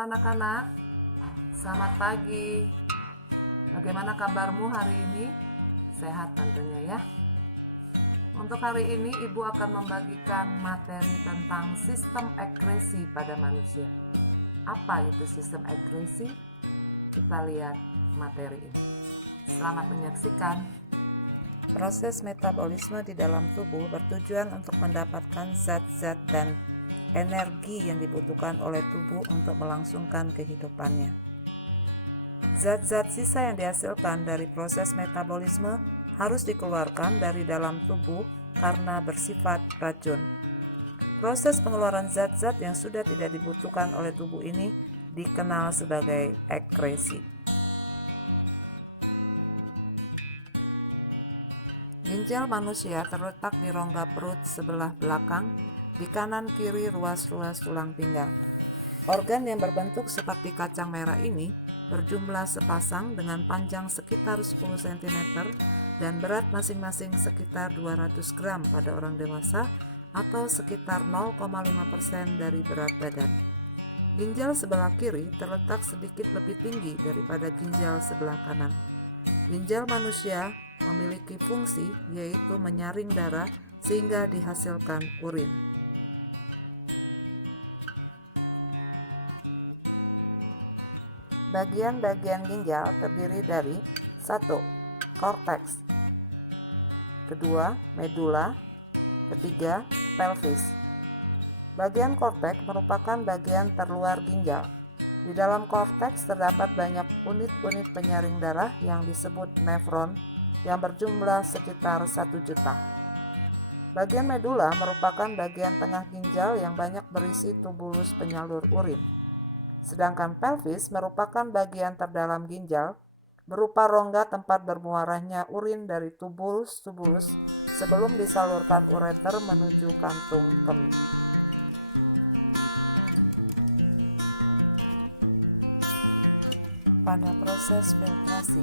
Anak-anak, selamat pagi. Bagaimana kabarmu hari ini? Sehat tentunya ya. Untuk hari ini Ibu akan membagikan materi tentang sistem ekresi pada manusia. Apa itu sistem ekresi? Kita lihat materi ini. Selamat menyaksikan. Proses metabolisme di dalam tubuh bertujuan untuk mendapatkan zat-zat dan energi yang dibutuhkan oleh tubuh untuk melangsungkan kehidupannya. Zat-zat sisa yang dihasilkan dari proses metabolisme harus dikeluarkan dari dalam tubuh karena bersifat racun. Proses pengeluaran zat-zat yang sudah tidak dibutuhkan oleh tubuh ini dikenal sebagai ekresi. Ginjal manusia terletak di rongga perut sebelah belakang, di kanan kiri ruas-ruas tulang pinggang. Organ yang berbentuk seperti kacang merah ini berjumlah sepasang dengan panjang sekitar 10 cm dan berat masing-masing sekitar 200 gram pada orang dewasa atau sekitar 0,5% dari berat badan. Ginjal sebelah kiri terletak sedikit lebih tinggi daripada ginjal sebelah kanan. Ginjal manusia memiliki fungsi yaitu menyaring darah sehingga dihasilkan urin. Bagian-bagian ginjal terdiri dari 1. Korteks, 2. Medula, 3. Pelvis. Bagian korteks merupakan bagian terluar ginjal. Di dalam korteks terdapat banyak unit-unit penyaring darah yang disebut nefron yang berjumlah sekitar 1 juta. Bagian medula merupakan bagian tengah ginjal yang banyak berisi tubulus penyalur urin. Sedangkan pelvis merupakan bagian terdalam ginjal, berupa rongga tempat bermuaranya urin dari tubulus-tubulus sebelum disalurkan ureter menuju kantung kemih. Pada proses filtrasi,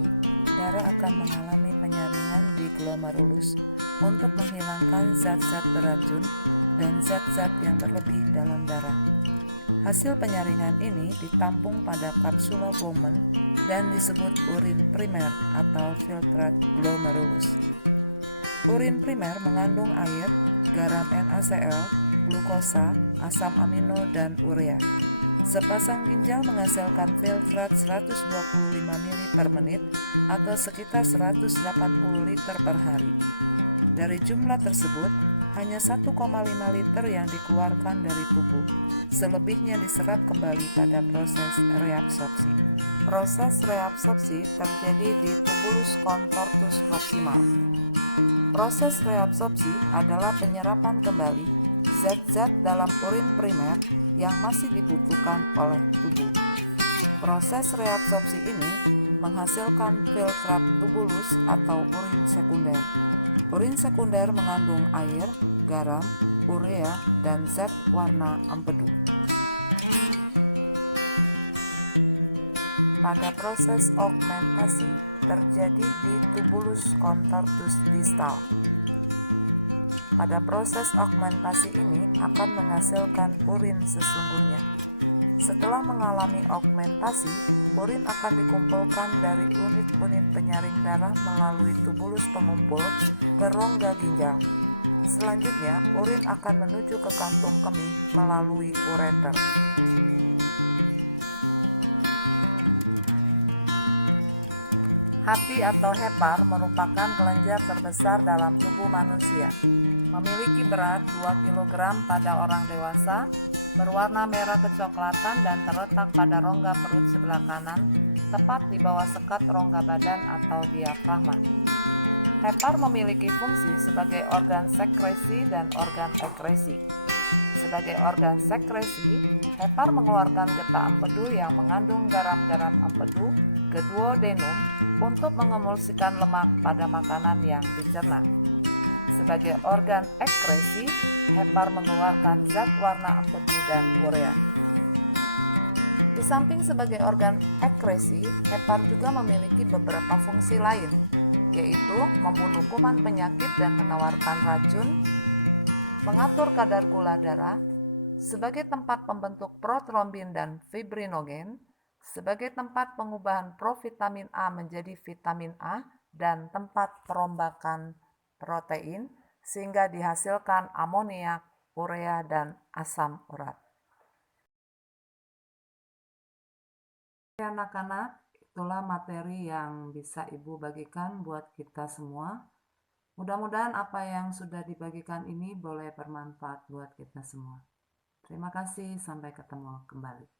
darah akan mengalami penyaringan di glomerulus untuk menghilangkan zat-zat beracun dan zat-zat yang berlebih dalam darah. Hasil penyaringan ini ditampung pada kapsula Bowman dan disebut urin primer atau filtrat glomerulus. Urin primer mengandung air, garam NaCl, glukosa, asam amino, dan urea. Sepasang ginjal menghasilkan filtrat 125 ml per menit atau sekitar 180 liter per hari. Dari jumlah tersebut, hanya 1,5 liter yang dikeluarkan dari tubuh. Selebihnya diserap kembali pada proses reabsorpsi. Proses reabsorpsi terjadi di tubulus contortus proximal. Proses reabsorpsi adalah penyerapan kembali zat-zat dalam urin primer yang masih dibutuhkan oleh tubuh. Proses reabsorpsi ini menghasilkan filtrat tubulus atau urin sekunder. Urin sekunder mengandung air, garam, urea, dan zat warna empedu. Pada proses augmentasi terjadi di tubulus contortus distal. Pada proses augmentasi ini akan menghasilkan urin sesungguhnya. Setelah mengalami augmentasi, urin akan dikumpulkan dari unit-unit penyaring darah melalui tubulus pengumpul ke rongga ginjal. Selanjutnya, urin akan menuju ke kantung kemih melalui ureter. Hati atau hepar merupakan kelenjar terbesar dalam tubuh manusia. Memiliki berat 2 kg pada orang dewasa, berwarna merah kecoklatan dan terletak pada rongga perut sebelah kanan, tepat di bawah sekat rongga badan atau diafragma. Hepar memiliki fungsi sebagai organ sekresi dan organ ekresi. Sebagai organ sekresi, hepar mengeluarkan getah empedu yang mengandung garam-garam empedu ke duodenum untuk mengemulsikan lemak pada makanan yang dicerna. Sebagai organ ekresi, hepar mengeluarkan zat warna empedu dan urea. Di samping sebagai organ ekresi, hepar juga memiliki beberapa fungsi lain, yaitu membunuh kuman penyakit dan menawarkan racun, mengatur kadar gula darah, sebagai tempat pembentuk protrombin dan fibrinogen, sebagai tempat pengubahan provitamin A menjadi vitamin A, dan tempat perombakan protein sehingga dihasilkan amoniak, urea, dan asam urat. Anak-anak, itulah materi yang bisa Ibu bagikan buat kita semua. Mudah-mudahan apa yang sudah dibagikan ini boleh bermanfaat buat kita semua. Terima kasih, sampai ketemu kembali.